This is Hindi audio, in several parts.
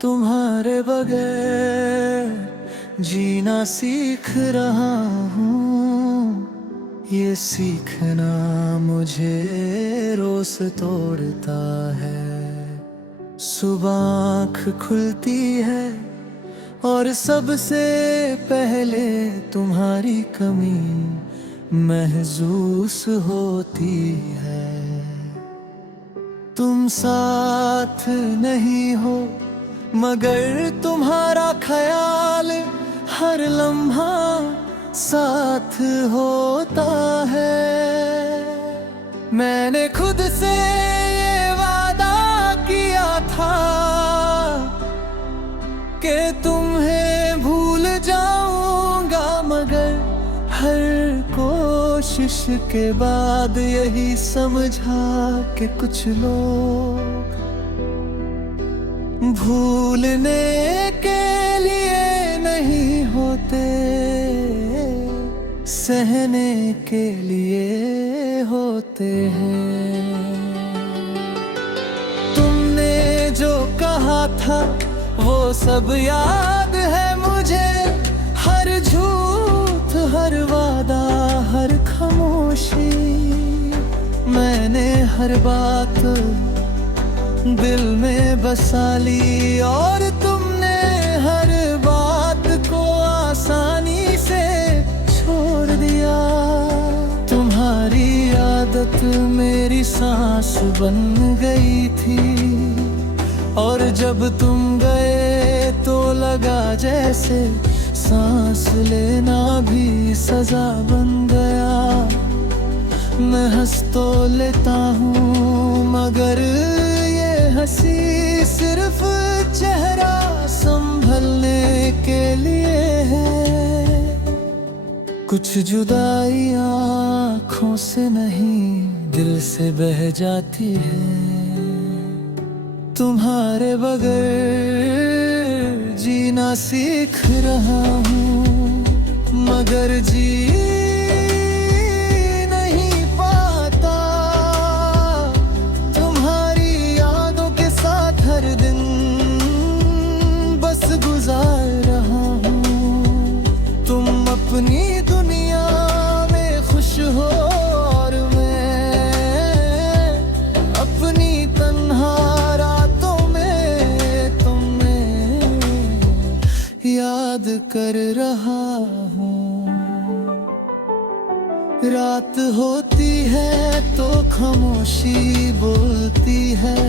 तुम्हारे बगैर जीना सीख रहा हूँ, ये सीखना मुझे रोज तोड़ता है। सुबह आँख खुलती है और सबसे पहले तुम्हारी कमी महसूस होती है। तुम साथ नहीं हो मगर तुम्हारा ख्याल हर लम्हा साथ होता है। मैंने खुद से ये वादा किया था कि तुम्हें भूल जाऊंगा, मगर हर कोशिश के बाद यही समझा कि कुछ लोग भूलने के लिए नहीं होते, सहने के लिए होते हैं। तुमने जो कहा था वो सब याद है मुझे, हर झूठ, हर वादा, हर खामोशी। मैंने हर बात दिल में बसा ली और तुमने हर बात को आसानी से छोड़ दिया। तुम्हारी आदत मेरी सांस बन गई थी और जब तुम गए तो लगा जैसे सांस लेना भी सजा बन गया। मैं हंस तो लेता हूँ मगर हंसी सिर्फ चेहरा संभलने के लिए है। कुछ जुदाई आँखों से नहीं दिल से बह जाती है। तुम्हारे बगैर जीना सीख रहा हूँ मगर जी हर दिन बस गुजार रहा हूँ। तुम अपनी दुनिया में खुश हो और मैं अपनी तन्हा रातों में तुम्हें याद कर रहा हूँ। रात होती है तो खामोशी बोलती है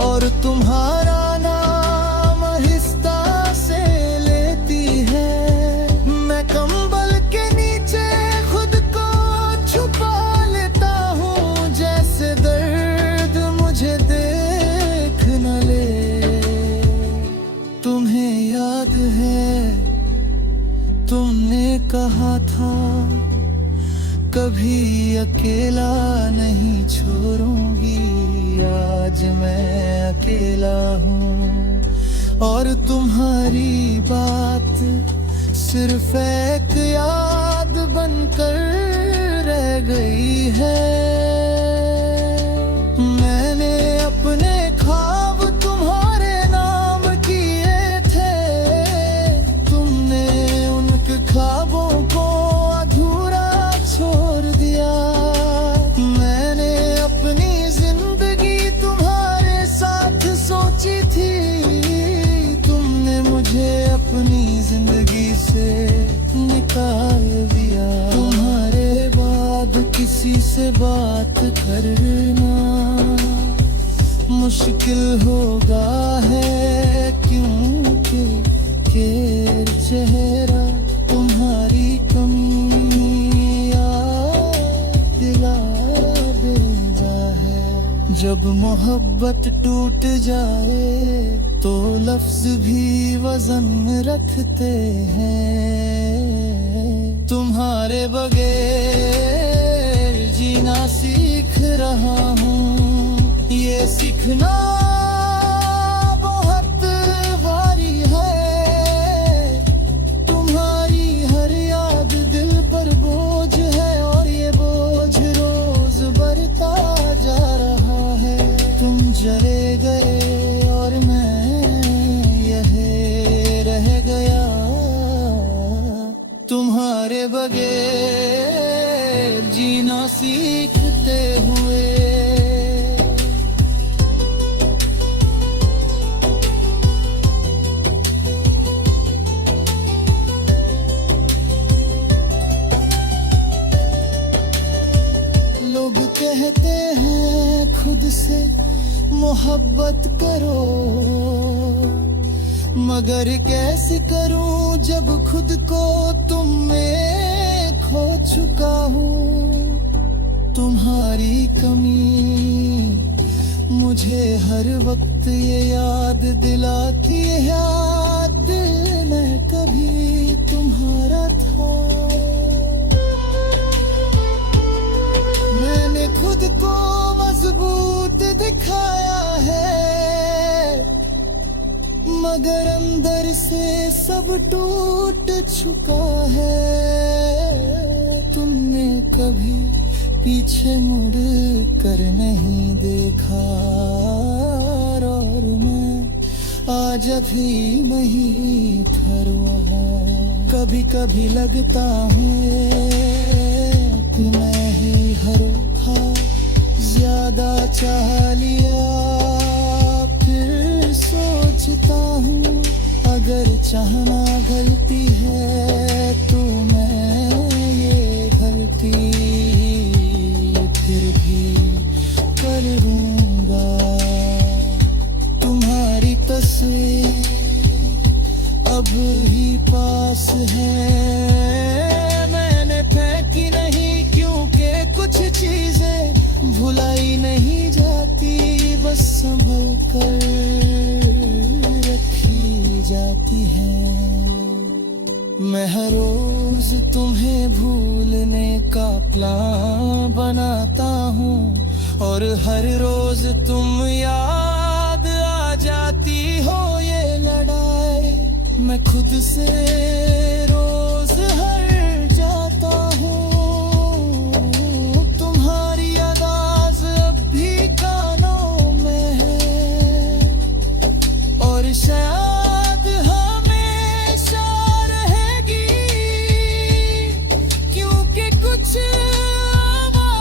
और तुम्हारा नाम आहिस्ता से लेती है। मैं कंबल के नीचे खुद को छुपा लेता हूँ जैसे दर्द मुझे देख न ले। तुम्हें याद है तुमने कहा था कभी अकेला नहीं छोड़ूंगी। आज मैं अकेला हूँ और तुम्हारी बात सिर्फ एक याद बनकर रह गई है। मैंने अपने ख्वाब तुम्हारे नाम किए थे, तुमने उनके ख्वाबों को अधूरा छोड़ दिया। मैंने अपनी सोची थी, तुमने मुझे अपनी जिंदगी से निकाल दिया। तुम्हारे बाद किसी से बात करना मुश्किल होगा है क्योंकि चेहरा तुम्हारी कमी याद दिला देता है। जब मोहब्बत टूट जाए तो लफ्ज भी वजन रखते हैं। तुम्हारे बगैर जीना सीख रहा हूँ, ये सीखना बहुत भारी है। तुम्हारी हर याद दिल तुम्हारे बगैर जीना सीखते हुए। लोग कहते हैं खुद से मोहब्बत करो, मगर कैसे करूं जब खुद को तुम में खो चुका हूँ। तुम्हारी कमी मुझे हर वक्त ये याद दिलाती है, याद मैं कभी तुम्हारा था। मैंने खुद को मजबूत दिखाया है, मगर अंदर से सब टूट चुका है। तुमने कभी पीछे मुड़ कर नहीं देखा, और मैं आज अभी नहीं था वहाँ। कभी कभी लगता है कि मैं ही हर ज्यादा चाह लिया। फिर सोचता हूँ अगर चाहना गलती है तो मैं ये गलती फिर भी कर लूँगा। तुम्हारी तस्वीर अब ही पास है, मैंने फेंकी नहीं क्योंकि कुछ चीजें भुलाई नहीं जाती, बस संभल कर रखी जाती है। मैं हर रोज तुम्हें भूलने का प्लान बनाता हूँ, और हर रोज तुम याद आ जाती हो। ये लड़ाई मैं खुद से रोज हर जाता हूँ। शायद हमेशा रहेगी, क्योंकि कुछ आवाज़ें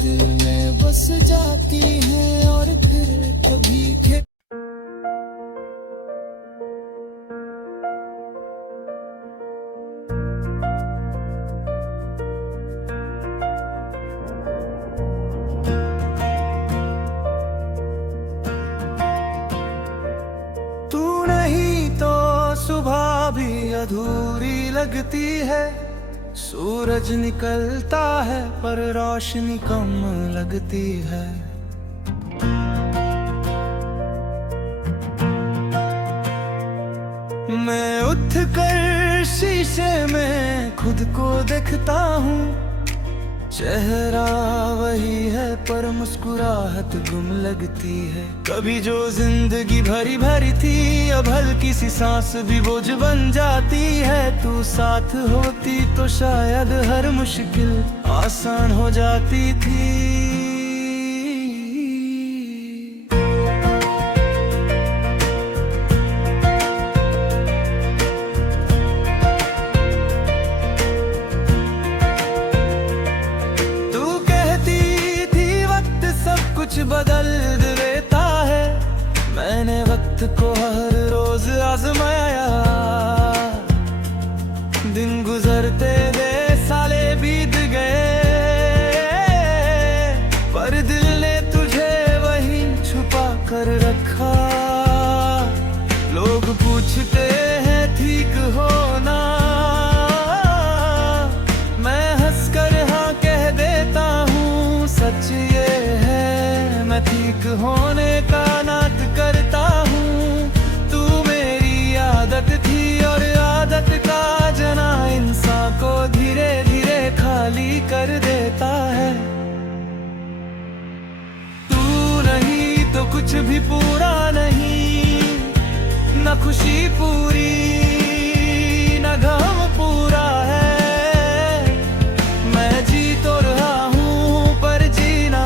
दिल में बस जाती हैं और फिर कभी सुबह भी अधूरी लगती है। सूरज निकलता है पर रोशनी कम लगती है। मैं उठकर शीशे में खुद को देखता हूँ, चेहरा वही है पर मुस्कुराहट गुम लगती है। कभी जो जिंदगी भरी भरी थी अब हल्की सी सांस भी बोझ बन जाती है। तू साथ होती तो शायद हर मुश्किल आसान हो जाती थी। बदल देता है, मैंने वक्त को हर रोज आजमाया। दिन गुजरते गए, साले बीत गए, पर दिल ने तुझे वही छुपा कर रखा। लोग पूछते हैं ठीक हो ना, मैं हंसकर हाँ कह देता हूँ। सच ये ठीक होने का नाट करता हूँ। तू मेरी आदत थी और आदत का जना इंसान को धीरे धीरे खाली कर देता है। तू नहीं तो कुछ भी पूरा नहीं, न खुशी पूरी न गम पूरा है। मैं जी तो रहा हूँ पर जीना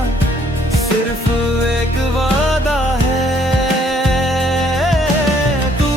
सिर्फ एक वादा है। तू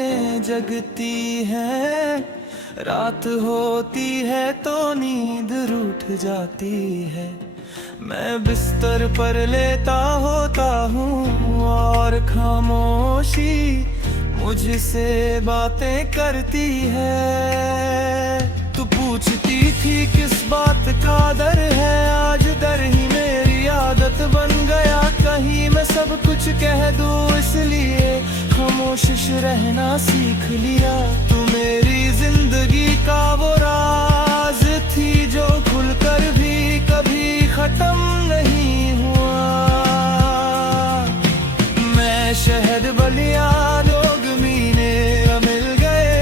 किरणें जगती हैं, रात होती है तो नींद रूठ जाती है। मैं बिस्तर पर लेटा होता हूँ और खामोशी मुझसे बातें करती है। तू पूछती थी किस बात का डर है, आज डर ही मेरी आदत बन गया। कहीं मैं सब कुछ कह दूँ इसलिए खामोश रहना सीख लिया। तू मेरी जिंदगी का वो राज थी जो खुलकर भी कभी खत्म नहीं हुआ। मैं शहद बलिया लोग मीने मिल गए,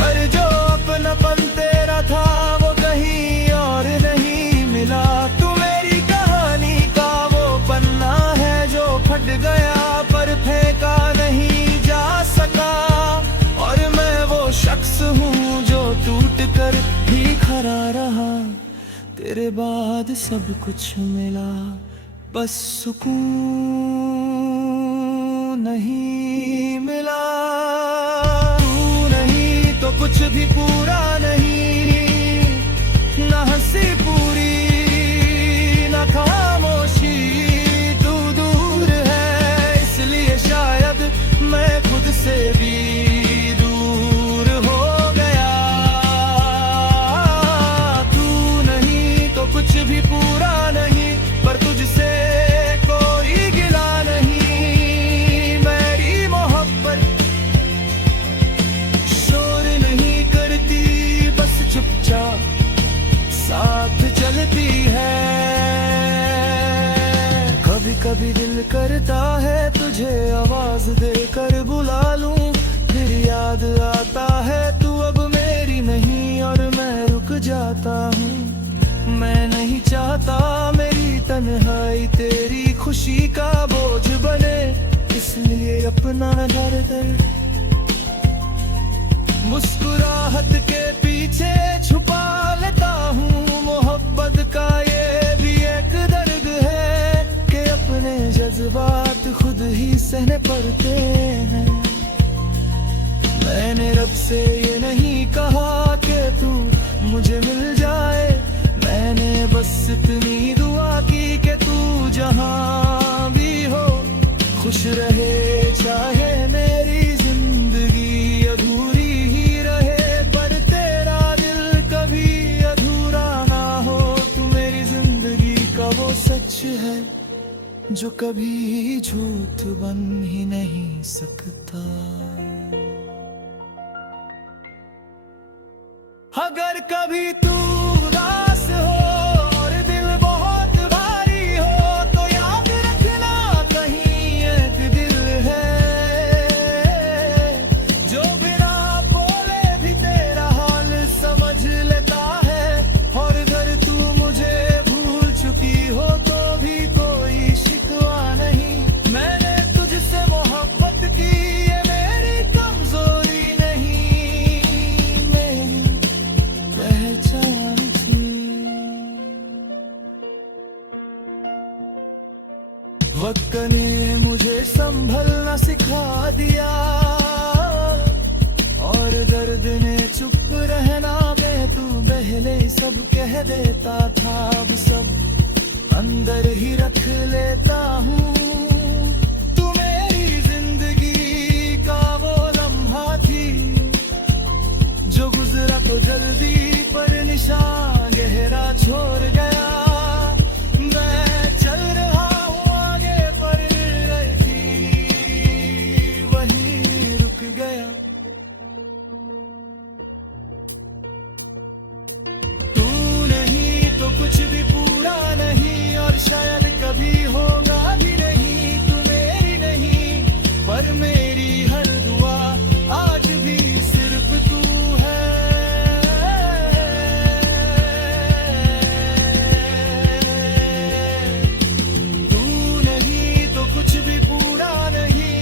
पर जो अपनापन तेरा था वो कहीं और नहीं मिला। तू मेरी कहानी का वो पन्ना है जो फट गया पर फेंका नहीं जा सका। और मैं वो शख्स हूँ जो टूट कर भी खड़ा रहा। तेरे बाद सब कुछ मिला, बस सुकून नहीं मिला। तू नहीं तो कुछ भी पूरा नहीं, ना हंसी पूरी ना खामोशी। तू दूर है इसलिए शायद मैं खुद से भी दूर हो गया। तू नहीं तो कुछ भी पूरा नहीं, पर तुझसे कोई गिला नहीं। मेरी मोहब्बत शोर नहीं करती, बस चुपचाप साथ चलती है। कभी कभी दिल करता है तुझे आवाज देकर बुला लूं, फिर याद आता है तू अब मेरी नहीं और मैं रुक जाता हूँ। मैं नहीं चाहता मेरी तन्हाई तेरी खुशी का बोझ बने, इसलिए अपना दर्द मुस्कुराहट के पीछे छुपा लेता हूँ। मोहब्बत का ये भी एक दर्द है कि अपने जज्बात खुद ही सहने पड़ते हैं। मैंने रब से ये नहीं कहा कि तू मुझे मिल जाए, मैंने बस इतनी दुआ की कि तू जहां भी हो खुश रहे। चाहे मेरी जिंदगी अधूरी ही रहे, पर तेरा दिल कभी अधूरा ना हो। तू मेरी जिंदगी का वो सच है जो कभी झूठ बन ही नहीं सकता। अगर कभी तू उदास हो और दिल बहुत भारी हो, तो याद रखना कहीं एक दिल है जो बिना बोले भी तेरा हाल समझ लेता है। और अगर तू मुझे भूल चुकी हो तो भी कोई शिकवा नहीं। मैंने तुझसे मोहब्बत की, ये मेरी कमजोरी नहीं, मेरी पहचान थी। वक्त ने मुझे संभलना सिखा दिया और दर्द ने चुप रहना पहले सब कह देता था, अब सब अंदर ही रख लेता हूँ। तू मेरी जिंदगी का वो लम्हा थी जो गुजरा तो जल्दी पर निशान गहरा छोड़ गया। मैं चल रहा हूँ आगे पर वही रुक गया। तू नहीं तो कुछ भी पूरा नहीं और शायद कभी होगा भी नहीं। तू मेरी नहीं पर मेरी हर दुआ आज भी सिर्फ तू है। तू नहीं तो कुछ भी पूरा नहीं,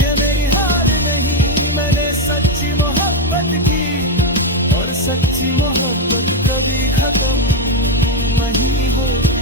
ये मेरी हार नहीं। मैंने सच्ची मोहब्बत की और सच्ची मोहब्बत कभी खत्म नहीं होती।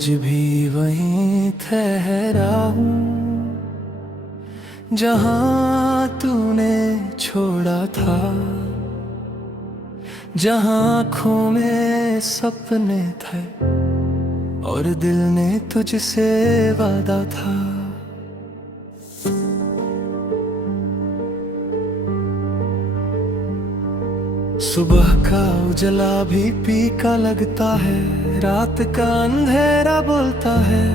आज भी वहीं ठहरा हूँ जहाँ तूने छोड़ा था, जहाँ आँखों में सपने थे और दिल ने तुझसे वादा था। सुबह का उजला भी फीका लगता है, रात का अंधेरा बोलता है।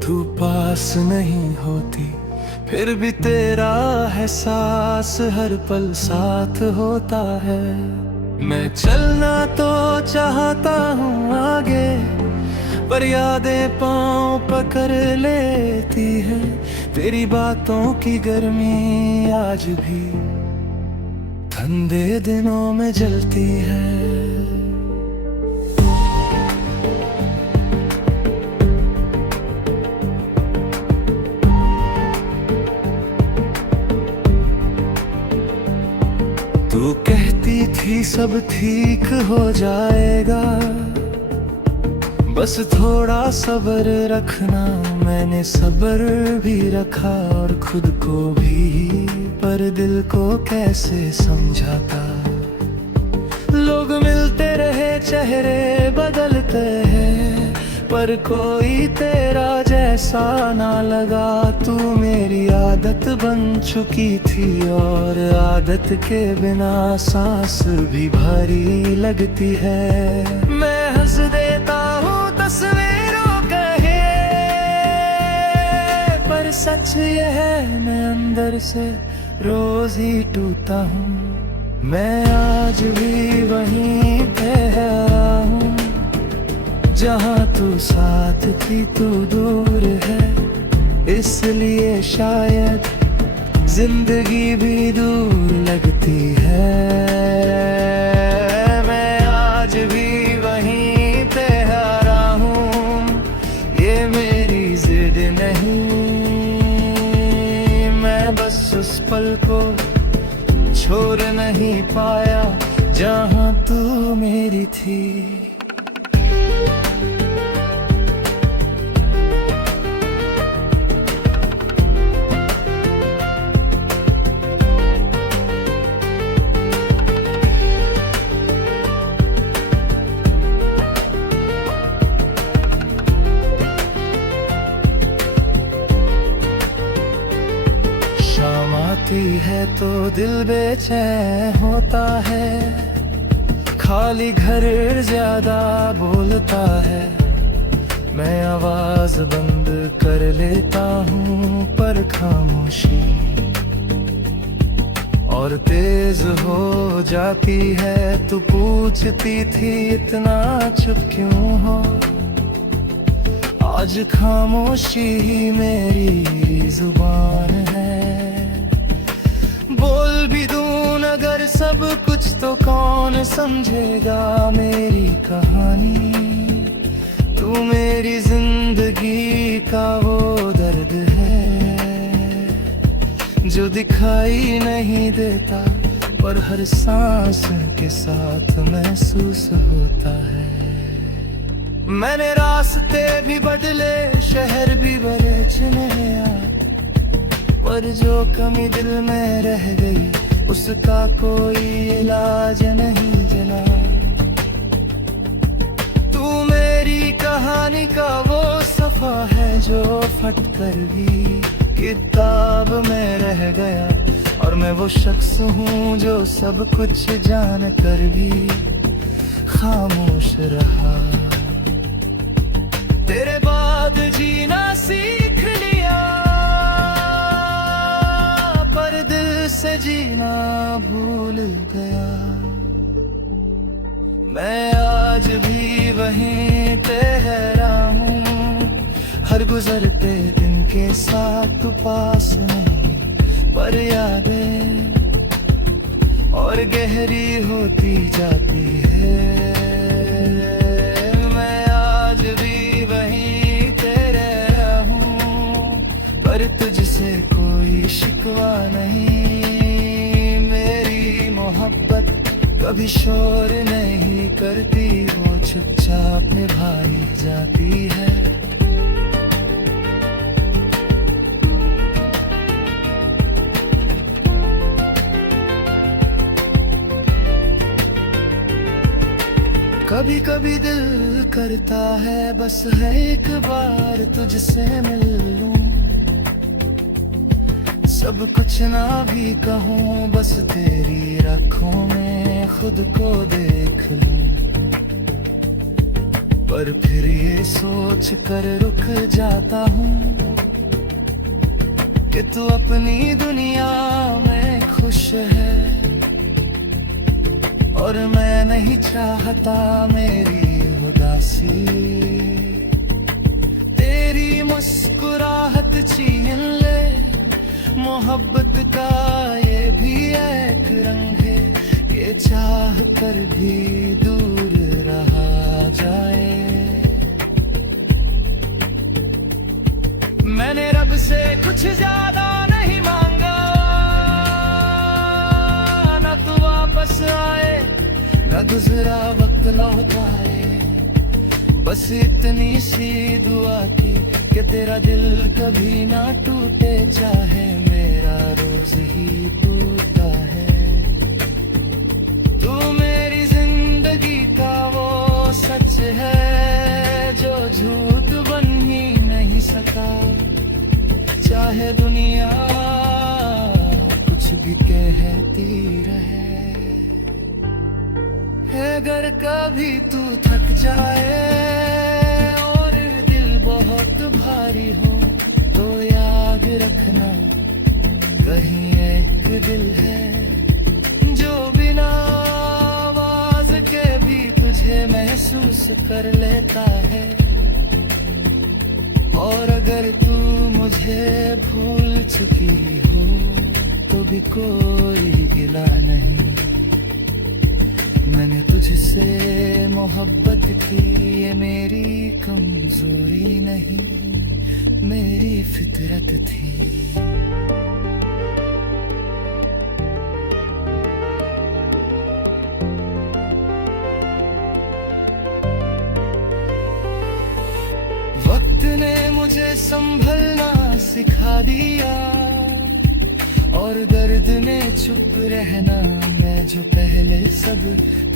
तू पास नहीं होती फिर भी तेरा एहसास हर पल साथ होता है। मैं चलना तो चाहता हूँ आगे, पर यादें पाँव पकड़ लेती है। तेरी बातों की गर्मी आज भी ठंडे दिनों में जलती है। तू कहती थी सब ठीक हो जाएगा, बस थोड़ा सब्र रखना। मैंने सब्र भी रखा और खुद को भी, पर दिल को कैसे समझाता। लोग मिलते रहे, चेहरे बदलते हैं, पर कोई तेरा जैसा ना लगा। तू मेरी आदत बन चुकी थी और आदत के बिना सांस भी भारी लगती है। मैं हंस देता हूँ तस्वीरों कहे, पर सच ये है मैं अंदर से रोज ही टूटा हूँ। मैं आज भी वहीं ठहरा हूँ जहाँ तू साथ थी, तू दूर है। इसलिए शायद जिंदगी भी दूर लगती है। मैं आज भी वहीं ठहरा हूँ, ये मेरी जिद नहीं। मैं बस उस पल को छोड़ नहीं पाया जहाँ तू मेरी थी। है तो दिल बेचैन होता है, खाली घर ज्यादा बोलता है। मैं आवाज बंद कर लेता हूँ पर खामोशी और तेज हो जाती है। तू पूछती थी इतना चुप क्यों हो, आज खामोशी ही मेरी जुबान है। बोल भी दूं अगर सब कुछ तो कौन समझेगा मेरी कहानी। तू मेरी जिंदगी का वो दर्द है जो दिखाई नहीं देता, पर हर सांस के साथ महसूस होता है। मैंने रास्ते भी बदले, शहर भी बड़े चुने, पर जो कमी दिल में रह गई उसका कोई इलाज नहीं जला। तू मेरी कहानी का वो सफा है जो फट कर भी किताब में रह गया, और मैं वो शख्स हूँ जो सब कुछ जान कर भी खामोश रहा। तेरे बाद जीना सीख लिया, पर दिल से जीना भूल गया। मैं आज भी वहीं ठहरा हूँ, हर गुजरते दिन के साथ तू पास नहीं, पर यादें और गहरी होती जाती है। मैं आज भी वहीं ठहरा हूँ, पर तुझसे कोई शिकवा नहीं। मेरी मोहब्बत कभी शोर नहीं करती, वो चुपचाप निभाई जाती है। कभी कभी दिल करता है बस है एक बार तुझसे मिल लूं, सब कुछ ना भी कहूँ, बस तेरी आँखों में खुद को देख लूं। पर फिर ये सोच कर रुक जाता हूँ कि तू अपनी दुनिया में खुश है, और मैं नहीं चाहता मेरी उदासी तेरी मुस्कुराहट छीन ले। मोहब्बत का ये भी एक रंग है, ये चाह कर भी दूर रहा जाए। मैंने रब से कुछ ज्यादा नहीं मांगा, ना तू वापस आए ना गुजरा वक्त लौटाए, बस इतनी सी दुआ थी कि तेरा दिल कभी ना टूटे, चाहे मेरा रोज ही टूटा है। तू मेरी जिंदगी का वो सच है जो झूठ बन ही नहीं सका, चाहे दुनिया कुछ भी कहती रहे। अगर कभी तू थक जाए और दिल बहुत भारी हो, तो याद रखना कहीं एक दिल है जो बिना आवाज के भी तुझे महसूस कर लेता है। और अगर तू मुझे भूल चुकी हो तो भी कोई गिला नहीं, मैंने तुझसे मोहब्बत की, ये मेरी कमजोरी नहीं मेरी फितरत थी। वक्त ने मुझे संभलना सिखा दिया, और दर्द ने चुप रहना, मैं जो पहले सब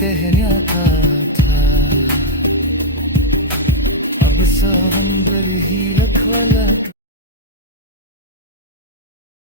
कहना था। अब समंदर ही लखवाला